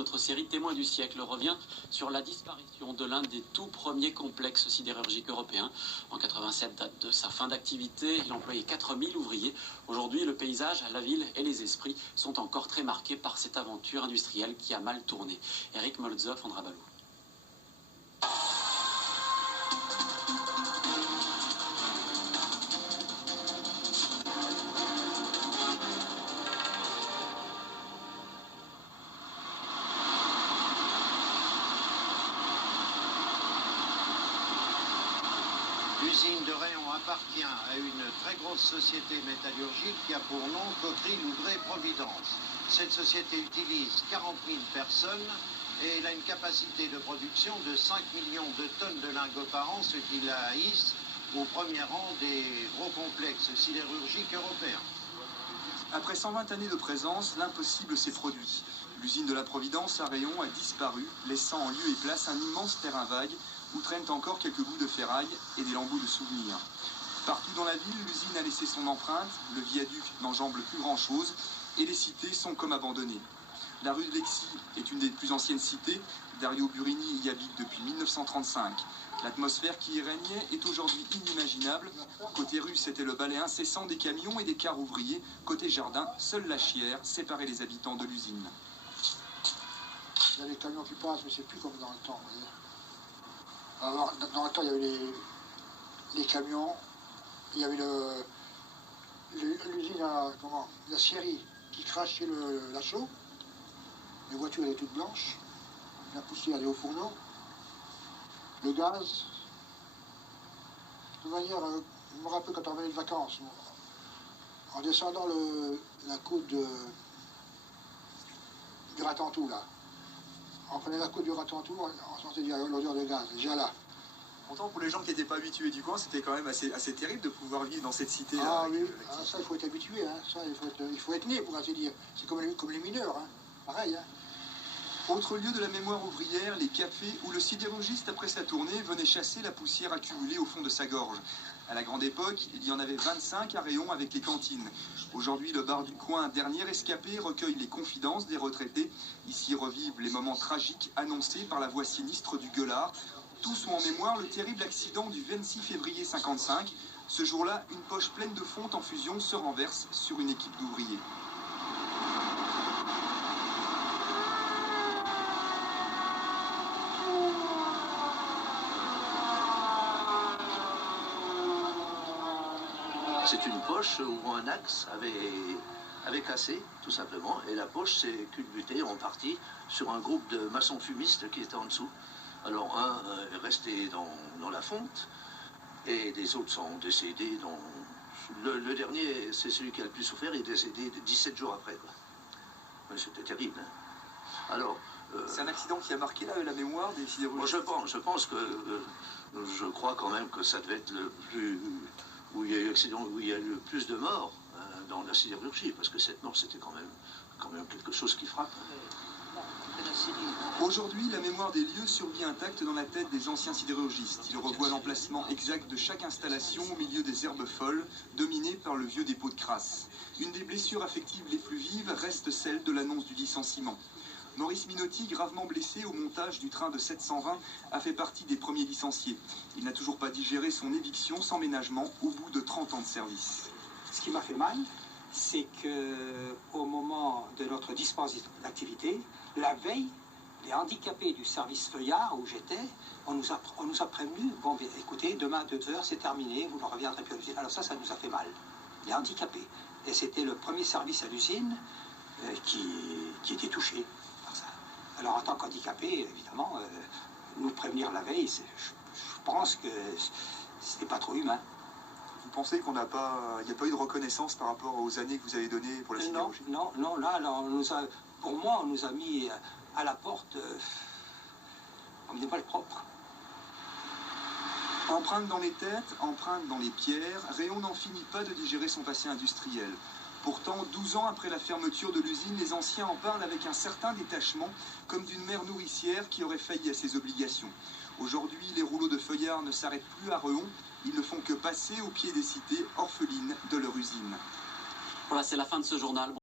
notre série Témoins du siècle revient sur la disparition de l'un des tout premiers complexes sidérurgiques européens. En 87, date de sa fin d'activité, il employait 4000 ouvriers. Aujourd'hui, le paysage, la ville et les esprits sont encore très marqués par cette aventure industrielle qui a mal tourné. Eric Moltzoff, Andra Balou. L'usine de Rayon appartient à une très grosse société métallurgique qui a pour nom Coterie Louvret Providence. Cette société utilise 40 000 personnes et elle a une capacité de production de 5 millions de tonnes de lingots par an, ce qui la hisse au premier rang des gros complexes sidérurgiques européens. Après 120 années de présence, l'impossible s'est produit. L'usine de la Providence à Rayon a disparu, laissant en lieu et place un immense terrain vague où traînent encore quelques bouts de ferraille et des lambeaux de souvenirs. Partout dans la ville, l'usine a laissé son empreinte, le viaduc n'enjambe plus grand-chose et les cités sont comme abandonnées. La rue de Lexie est une des plus anciennes cités. Dario Burini y habite depuis 1935. L'atmosphère qui y régnait est aujourd'hui inimaginable. Côté rue, c'était le balai incessant des camions et des cars ouvriers. Côté jardin, seule la chière séparait les habitants de l'usine. Il y a les camions qui passent, mais c'est plus comme dans le temps. Vous voyez. Alors, dans le temps, il y avait les camions, il y avait l'usine la scierie qui crachait la chaux. Les voitures étaient toutes blanches, la poussière allait au fourneau, le gaz. De toute manière, je me rappelle quand on revenait de vacances, en descendant la côte du Ratentou, là. On prenait la côte du Ratentou, on sentait l'odeur de gaz, déjà là. Pourtant, pour les gens qui n'étaient pas habitués du coin, c'était quand même assez terrible de pouvoir vivre dans cette cité. Ah oui, ça il faut être habitué, hein. Ça, il faut être né pour ainsi dire. C'est comme les mineurs, hein. Pareil. Hein. Autre lieu de la mémoire ouvrière, les cafés où le sidérurgiste, après sa tournée, venait chasser la poussière accumulée au fond de sa gorge. À la grande époque, il y en avait 25 à Rayon avec les cantines. Aujourd'hui, le bar du coin, dernier escapé, recueille les confidences des retraités. Ici revivent les moments tragiques annoncés par la voix sinistre du gueulard. Tous ont en mémoire le terrible accident du 26 février 55. Ce jour-là, une poche pleine de fonte en fusion se renverse sur une équipe d'ouvriers. C'est une poche où un axe avait cassé, tout simplement, et la poche s'est culbutée en partie sur un groupe de maçons fumistes qui étaient en dessous. Alors un est resté dans la fonte, et les autres sont décédés dans... Le dernier, c'est celui qui a le plus souffert, il est décédé 17 jours après. C'était terrible. Hein. Alors... c'est un accident qui a marqué la mémoire des sidérurgistes. Je pense que... je crois quand même que ça devait être le plus... où il y a eu accident, où il y a eu le plus de morts dans la sidérurgie, parce que cette mort, c'était quand même quelque chose qui frappe. Aujourd'hui, la mémoire des lieux survit intacte dans la tête des anciens sidérurgistes. Ils revoient l'emplacement exact de chaque installation au milieu des herbes folles, dominées par le vieux dépôt de crasse. Une des blessures affectives les plus vives reste celle de l'annonce du licenciement. Maurice Minotti, gravement blessé au montage du train de 720, a fait partie des premiers licenciés. Il n'a toujours pas digéré son éviction sans ménagement au bout de 30 ans de service. Ce qui m'a fait mal, c'est qu'au moment de notre dispositif d'activité, la veille, les handicapés du service Feuillard où j'étais, on nous a prévenu, bon, écoutez, demain à 2h, c'est terminé, vous ne reviendrez plus à l'usine. Alors ça nous a fait mal, les handicapés. Et c'était le premier service à l'usine qui était touché. Alors en tant qu'handicapé, évidemment, nous prévenir la veille, je pense que c'était pas trop humain. Vous pensez qu'il n'y a pas eu de reconnaissance par rapport aux années que vous avez données pour la sidérurgie? Non, là, pour moi, on nous a mis à la porte, on n'est pas le propre. Empreinte dans les têtes, empreinte dans les pierres, Rayon n'en finit pas de digérer son passé industriel. Pourtant, 12 ans après la fermeture de l'usine, les anciens en parlent avec un certain détachement, comme d'une mère nourricière qui aurait failli à ses obligations. Aujourd'hui, les rouleaux de Feuillard ne s'arrêtent plus à Rayon, ils ne font que passer au pied des cités orphelines de leur usine. Voilà, c'est la fin de ce journal.